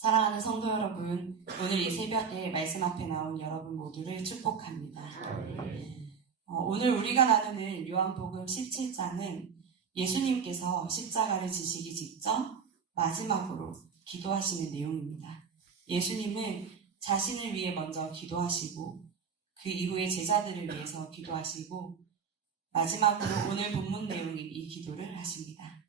사랑하는 성도 여러분, 오늘 이 새벽에 말씀 앞에 나온 여러분 모두를 축복합니다. 오늘 우리가 나누는 요한복음 17장은 예수님께서 십자가를 지시기 직전 마지막으로 기도하시는 내용입니다. 예수님은 자신을 위해 먼저 기도하시고 그 이후에 제자들을 위해서 기도하시고 마지막으로 오늘 본문 내용인 이 기도를 하십니다.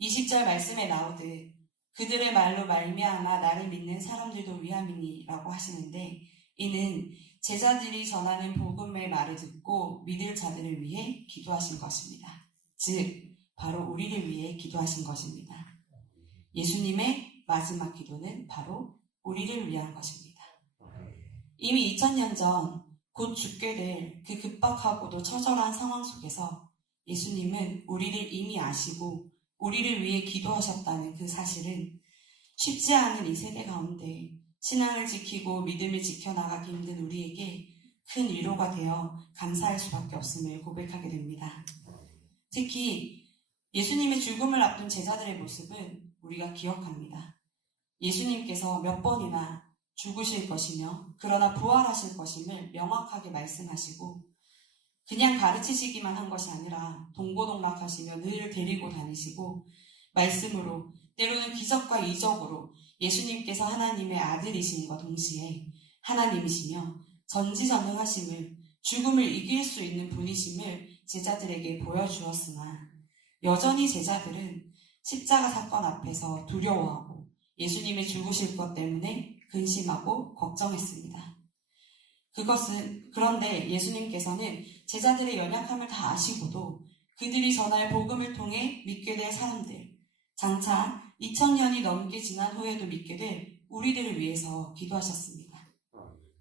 20절 말씀에 나오듯 그들의 말로 말미암아 나를 믿는 사람들도 위함이니라고 하시는데, 이는 제자들이 전하는 복음의 말을 듣고 믿을 자들을 위해 기도하신 것입니다. 즉 바로 우리를 위해 기도하신 것입니다. 예수님의 마지막 기도는 바로 우리를 위한 것입니다. 이미 2000년 전 곧 죽게 될 그 급박하고도 처절한 상황 속에서 예수님은 우리를 이미 아시고 우리를 위해 기도하셨다는 그 사실은 쉽지 않은 이 세대 가운데 신앙을 지키고 믿음을 지켜나가기 힘든 우리에게 큰 위로가 되어 감사할 수밖에 없음을 고백하게 됩니다. 특히 예수님의 죽음을 앞둔 제자들의 모습은 우리가 기억합니다. 예수님께서 몇 번이나 죽으실 것이며 그러나 부활하실 것임을 명확하게 말씀하시고 그냥 가르치시기만 한 것이 아니라 동고동락하시며 늘 데리고 다니시고 말씀으로 때로는 기적과 이적으로 예수님께서 하나님의 아들이심과 동시에 하나님이시며 전지전능하심을 죽음을 이길 수 있는 분이심을 제자들에게 보여주었으나 여전히 제자들은 십자가 사건 앞에서 두려워하고 예수님의 죽으실 것 때문에 근심하고 걱정했습니다. 그런데 예수님께서는 제자들의 연약함을 다 아시고도 그들이 전할 복음을 통해 믿게 될 사람들, 장차 2000년이 넘게 지난 후에도 믿게 될 우리들을 위해서 기도하셨습니다.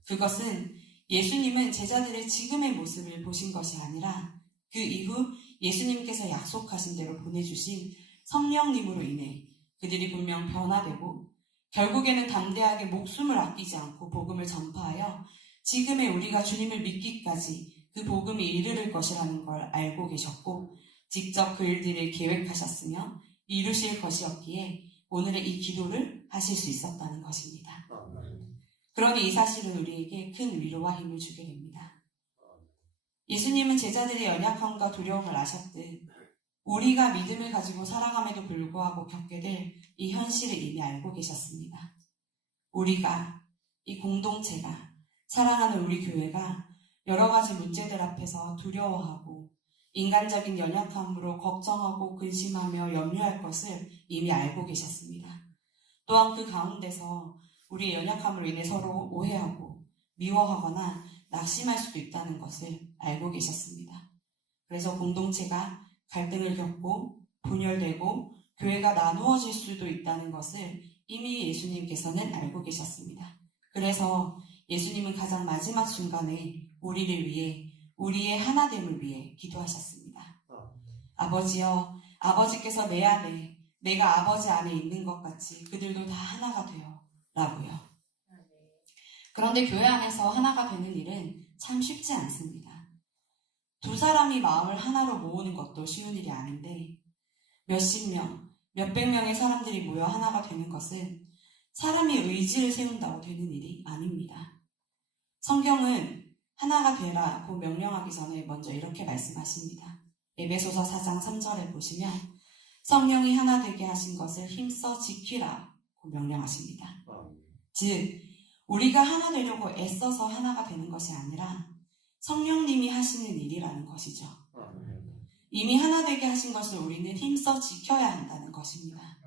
그것은 예수님은 제자들의 지금의 모습을 보신 것이 아니라 그 이후 예수님께서 약속하신 대로 보내주신 성령님으로 인해 그들이 분명 변화되고 결국에는 담대하게 목숨을 아끼지 않고 복음을 전파하여 지금의 우리가 주님을 믿기까지 그 복음이 이르를 것이라는 걸 알고 계셨고 직접 그 일들을 계획하셨으며 이루실 것이었기에 오늘의 이 기도를 하실 수 있었다는 것입니다. 그러니 이 사실은 우리에게 큰 위로와 힘을 주게 됩니다. 예수님은 제자들의 연약함과 두려움을 아셨듯 우리가 믿음을 가지고 살아감에도 불구하고 겪게 될 이 현실을 이미 알고 계셨습니다. 우리가, 이 공동체가, 사랑하는 우리 교회가 여러 가지 문제들 앞에서 두려워하고 인간적인 연약함으로 걱정하고 근심하며 염려할 것을 이미 알고 계셨습니다. 또한 그 가운데서 우리의 연약함으로 인해 서로 오해하고 미워하거나 낙심할 수도 있다는 것을 알고 계셨습니다. 그래서 공동체가 갈등을 겪고 분열되고 교회가 나누어질 수도 있다는 것을 이미 예수님께서는 알고 계셨습니다. 그래서 예수님은 가장 마지막 순간에 우리를 위해, 우리의 하나됨을 위해 기도하셨습니다. 아버지여, 아버지께서 내 안에, 내가 아버지 안에 있는 것 같이 그들도 다 하나가 되어 라고요. 그런데 교회 안에서 하나가 되는 일은 참 쉽지 않습니다. 두 사람이 마음을 하나로 모으는 것도 쉬운 일이 아닌데 몇십 명, 몇백 명의 사람들이 모여 하나가 되는 것은 사람이 의지를 세운다고 되는 일이 아닙니다. 성경은 하나가 되라고 명령하기 전에 먼저 이렇게 말씀하십니다. 에베소서 4장 3절에 보시면 성령이 하나 되게 하신 것을 힘써 지키라고 명령하십니다. 즉 우리가 하나 되려고 애써서 하나가 되는 것이 아니라 성령님이 하시는 일이라는 것이죠. 이미 하나 되게 하신 것을 우리는 힘써 지켜야 한다는 것입니다.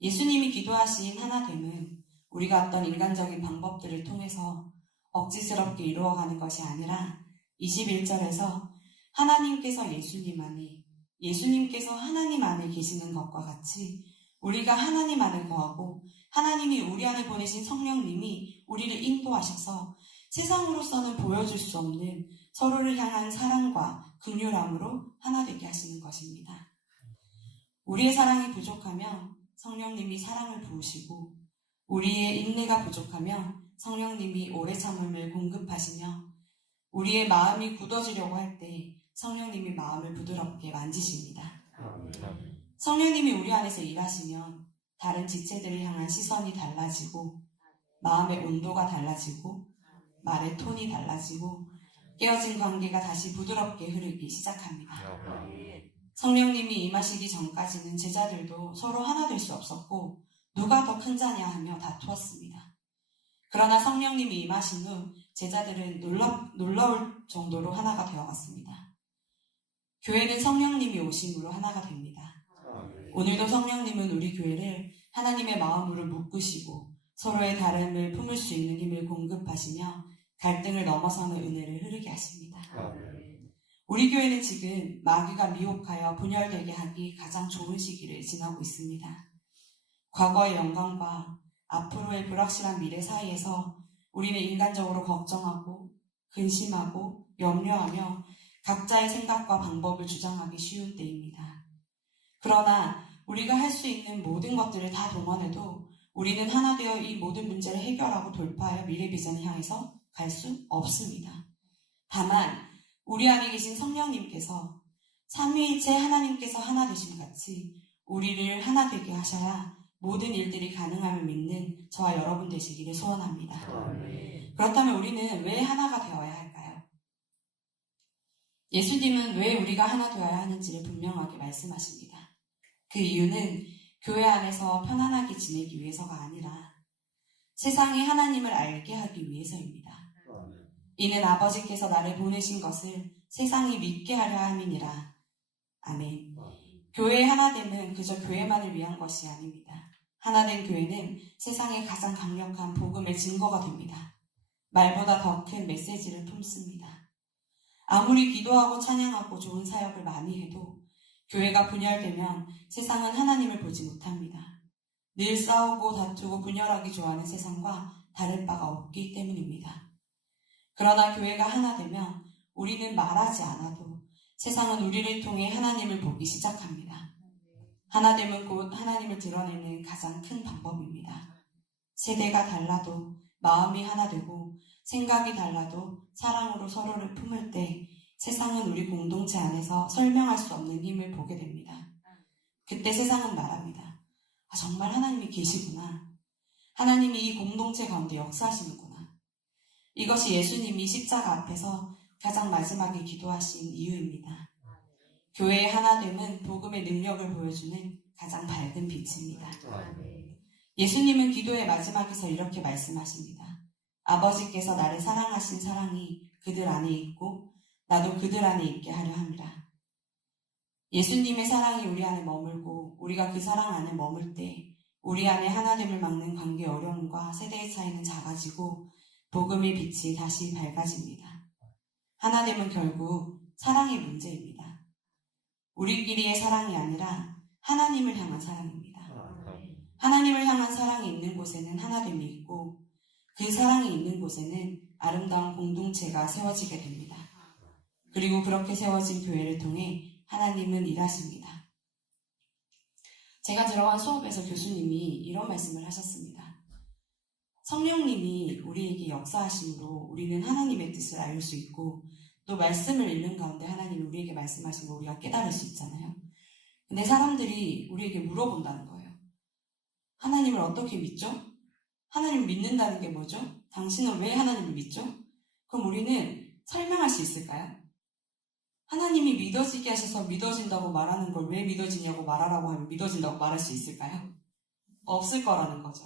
예수님이 기도하신 하나됨은 우리가 어떤 인간적인 방법들을 통해서 억지스럽게 이루어가는 것이 아니라 21절에서 하나님께서 예수님 안에, 예수님께서 하나님 안에 계시는 것과 같이 우리가 하나님 안에 거하고 하나님이 우리 안에 보내신 성령님이 우리를 인도하셔서 세상으로서는 보여줄 수 없는 서로를 향한 사랑과 긍휼함으로 하나 되게 하시는 것입니다. 우리의 사랑이 부족하면 성령님이 사랑을 부으시고 우리의 인내가 부족하면 성령님이 오래 참음을 공급하시며 우리의 마음이 굳어지려고 할 때 성령님이 마음을 부드럽게 만지십니다. 성령님이 우리 안에서 일하시면 다른 지체들을 향한 시선이 달라지고 마음의 온도가 달라지고 말의 톤이 달라지고 깨어진 관계가 다시 부드럽게 흐르기 시작합니다. 성령님이 임하시기 전까지는 제자들도 서로 하나 될 수 없었고 누가 더 큰 자냐 하며 다투었습니다. 그러나 성령님이 임하신 후 제자들은 놀라울 정도로 하나가 되어갔습니다. 교회는 성령님이 오심으로 하나가 됩니다. 오늘도 성령님은 우리 교회를 하나님의 마음으로 묶으시고 서로의 다름을 품을 수 있는 힘을 공급하시며 갈등을 넘어서는 은혜를 흐르게 하십니다. 우리 교회는 지금 마귀가 미혹하여 분열되게 하기 가장 좋은 시기를 지나고 있습니다. 과거의 영광과 앞으로의 불확실한 미래 사이에서 우리는 인간적으로 걱정하고 근심하고 염려하며 각자의 생각과 방법을 주장하기 쉬운 때입니다. 그러나 우리가 할 수 있는 모든 것들을 다 동원해도 우리는 하나 되어 이 모든 문제를 해결하고 돌파하여 미래 비전을 향해서 갈 수 없습니다. 다만 우리 안에 계신 성령님께서 삼위일체 하나님께서 하나 되심 같이 우리를 하나 되게 하셔야 모든 일들이 가능함을 믿는 저와 여러분 되시기를 소원합니다. 그렇다면 우리는 왜 하나가 되어야 할까요? 예수님은 왜 우리가 하나 되어야 하는지를 분명하게 말씀하십니다. 그 이유는 교회 안에서 편안하게 지내기 위해서가 아니라 세상이 하나님을 알게 하기 위해서입니다. 이는 아버지께서 나를 보내신 것을 세상이 믿게 하려 함이니라. 아멘. 교회의 하나됨은 그저 교회만을 위한 것이 아닙니다. 하나된 교회는 세상에 가장 강력한 복음의 증거가 됩니다. 말보다 더 큰 메시지를 품습니다. 아무리 기도하고 찬양하고 좋은 사역을 많이 해도 교회가 분열되면 세상은 하나님을 보지 못합니다. 늘 싸우고 다투고 분열하기 좋아하는 세상과 다를 바가 없기 때문입니다. 그러나 교회가 하나 되면 우리는 말하지 않아도 세상은 우리를 통해 하나님을 보기 시작합니다. 하나됨은 곧 하나님을 드러내는 가장 큰 방법입니다. 세대가 달라도 마음이 하나 되고 생각이 달라도 사랑으로 서로를 품을 때 세상은 우리 공동체 안에서 설명할 수 없는 힘을 보게 됩니다. 그때 세상은 말합니다. 아, 정말 하나님이 계시구나. 하나님이 이 공동체 가운데 역사하시는구나. 이것이 예수님이 십자가 앞에서 가장 마지막에 기도하신 이유입니다. 교회의 하나됨은 복음의 능력을 보여주는 가장 밝은 빛입니다. 예수님은 기도의 마지막에서 이렇게 말씀하십니다. 아버지께서 나를 사랑하신 사랑이 그들 안에 있고 나도 그들 안에 있게 하려 함이라. 예수님의 사랑이 우리 안에 머물고 우리가 그 사랑 안에 머물 때 우리 안에 하나됨을 막는 관계 어려움과 세대의 차이는 작아지고 복음의 빛이 다시 밝아집니다. 하나됨은 결국 사랑의 문제입니다. 우리끼리의 사랑이 아니라 하나님을 향한 사랑입니다. 하나님을 향한 사랑이 있는 곳에는 하나됨이 있고 그 사랑이 있는 곳에는 아름다운 공동체가 세워지게 됩니다. 그리고 그렇게 세워진 교회를 통해 하나님은 일하십니다. 제가 들어간 수업에서 교수님이 이런 말씀을 하셨습니다. 성령님이 우리에게 역사하심으로 우리는 하나님의 뜻을 알 수 있고 또 말씀을 읽는 가운데 하나님이 우리에게 말씀하신 거 우리가 깨달을 수 있잖아요. 근데 사람들이 우리에게 물어본다는 거예요. 하나님을 어떻게 믿죠? 하나님을 믿는다는 게 뭐죠? 당신은 왜 하나님을 믿죠? 그럼 우리는 설명할 수 있을까요? 하나님이 믿어지게 하셔서 믿어진다고 말하는 걸 왜 믿어지냐고 말하라고 하면 믿어진다고 말할 수 있을까요? 없을 거라는 거죠.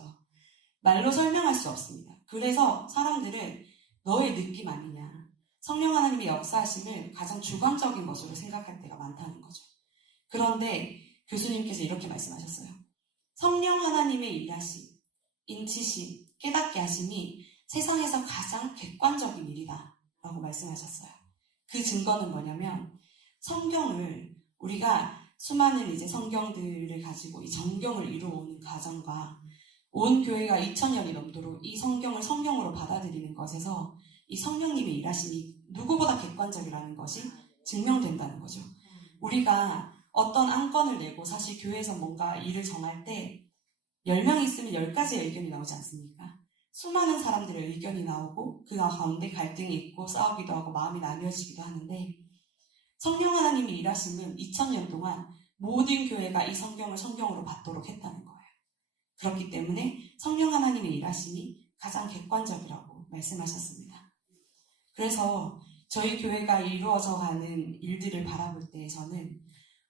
말로 설명할 수 없습니다. 그래서 사람들은 너의 느낌 아니냐, 성령 하나님의 역사하심을 가장 주관적인 것으로 생각할 때가 많다는 거죠. 그런데 교수님께서 이렇게 말씀하셨어요. 성령 하나님의 일하심, 인치심, 깨닫게 하심이 세상에서 가장 객관적인 일이다 라고 말씀하셨어요. 그 증거는 뭐냐면 성경을 우리가 수많은 이제 성경들을 가지고 이 정경을 이루어오는 과정과 온 교회가 2000년이 넘도록 이 성경을 성경으로 받아들이는 것에서 이 성령님의 일하심이 누구보다 객관적이라는 것이 증명된다는 거죠. 우리가 어떤 안건을 내고 사실 교회에서 뭔가 일을 정할 때 10명이 있으면 10가지의 의견이 나오지 않습니까? 수많은 사람들의 의견이 나오고 그 가운데 갈등이 있고 싸우기도 하고 마음이 나뉘어지기도 하는데 성령 하나님이 일하심은 2000년 동안 모든 교회가 이 성경을 성경으로 받도록 했다는 거예요. 그렇기 때문에 성령 하나님의 일하심이 가장 객관적이라고 말씀하셨습니다. 그래서 저희 교회가 이루어져가는 일들을 바라볼 때 저는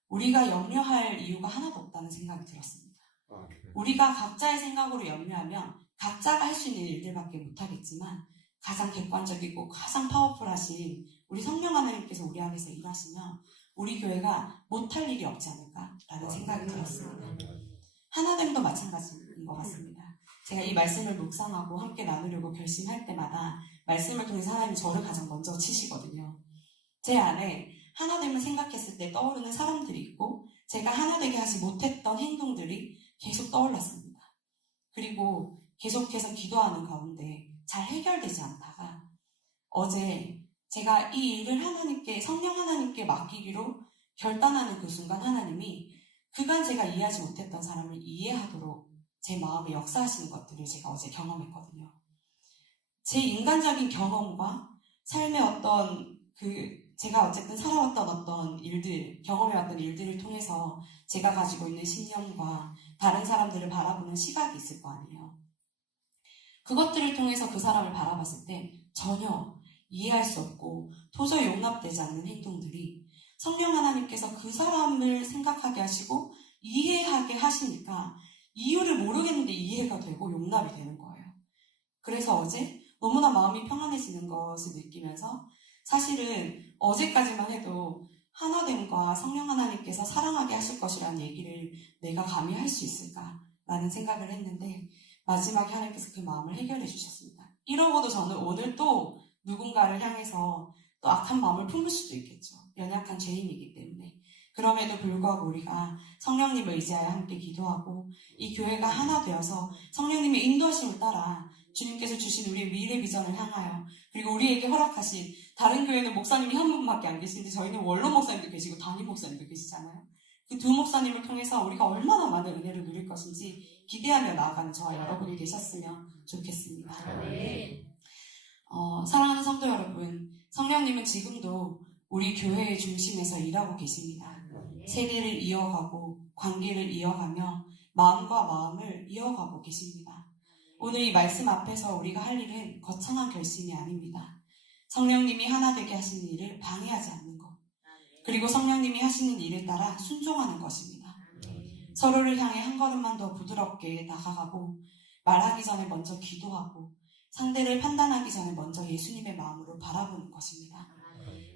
우리가 염려할 이유가 하나도 없다는 생각이 들었습니다. 우리가 각자의 생각으로 염려하면 각자가 할 수 있는 일들밖에 못하겠지만 가장 객관적이고 가장 파워풀하신 우리 성령 하나님께서 우리 안에서 일하시면 우리 교회가 못할 일이 없지 않을까라는 생각이 들었습니다. 하나됨도 마찬가지인 것 같습니다. 제가 이 말씀을 묵상하고 함께 나누려고 결심할 때마다 말씀을 통해서 하나님이 저를 가장 먼저 치시거든요. 제 안에 하나됨을 생각했을 때 떠오르는 사람들이 있고 제가 하나되게 하지 못했던 행동들이 계속 떠올랐습니다. 그리고 계속해서 기도하는 가운데 잘 해결되지 않다가 어제 제가 이 일을 성령 하나님께 맡기기로 결단하는 그 순간 하나님이 그간 제가 이해하지 못했던 사람을 이해하도록 제 마음에 역사하시는 것들을 제가 어제 경험했거든요. 제 인간적인 경험과 삶의 제가 어쨌든 살아왔던 어떤 일들, 경험해왔던 일들을 통해서 제가 가지고 있는 신념과 다른 사람들을 바라보는 시각이 있을 거 아니에요. 그것들을 통해서 그 사람을 바라봤을 때 전혀 이해할 수 없고 도저히 용납되지 않는 행동들이 성령 하나님께서 그 사람을 생각하게 하시고 이해하게 하시니까 이유를 모르겠는데 이해가 되고 용납이 되는 거예요. 그래서 어제 너무나 마음이 평안해지는 것을 느끼면서 사실은 어제까지만 해도 하나됨과 성령 하나님께서 사랑하게 하실 것이라는 얘기를 내가 감히 할 수 있을까라는 생각을 했는데 마지막에 하나님께서 그 마음을 해결해 주셨습니다. 이러고도 저는 오늘 또 누군가를 향해서 또 악한 마음을 품을 수도 있겠죠. 연약한 죄인이기 때문에. 그럼에도 불구하고 우리가 성령님을 의지하여 함께 기도하고 이 교회가 하나 되어서 성령님의 인도하심을 따라 주님께서 주신 우리의 미래 비전을 향하여 그리고 우리에게 허락하신 다른 교회는 목사님이 한 분밖에 안 계시는데 저희는 원로 목사님도 계시고 담임 목사님도 계시잖아요. 그 두 목사님을 통해서 우리가 얼마나 많은 은혜를 누릴 것인지 기대하며 나아가는 저와 여러분이 되셨으면 좋겠습니다. 사랑하는 성도 여러분, 성령님은 지금도 우리 교회의 중심에서 일하고 계십니다. 세대를 이어가고 관계를 이어가며 마음과 마음을 이어가고 계십니다. 오늘 이 말씀 앞에서 우리가 할 일은 거창한 결심이 아닙니다. 성령님이 하나 되게 하시는 일을 방해하지 않는 것, 그리고 성령님이 하시는 일을 따라 순종하는 것입니다. 서로를 향해 한 걸음만 더 부드럽게 다가가고 말하기 전에 먼저 기도하고 상대를 판단하기 전에 먼저 예수님의 마음으로 바라보는 것입니다.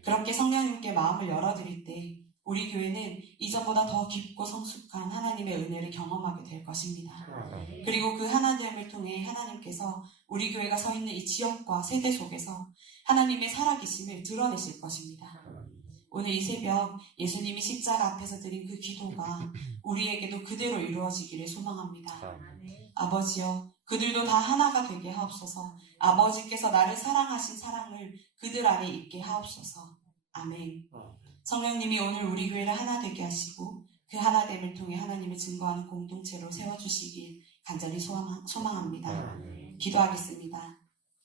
그렇게 성령님께 마음을 열어드릴 때 우리 교회는 이전보다 더 깊고 성숙한 하나님의 은혜를 경험하게 될 것입니다. 그리고 그 하나됨을 통해 하나님께서 우리 교회가 서 있는 이 지역과 세대 속에서 하나님의 살아계심을 드러내실 것입니다. 오늘 이 새벽 예수님이 십자가 앞에서 드린 그 기도가 우리에게도 그대로 이루어지기를 소망합니다. 아버지여, 그들도 다 하나가 되게 하옵소서. 아버지께서 나를 사랑하신 사랑을 그들 안에 있게 하옵소서. 아멘. 성령님이 오늘 우리 교회를 하나 되게 하시고 그 하나됨을 통해 하나님을 증거하는 공동체로 세워주시길 간절히 소망합니다. 기도하겠습니다.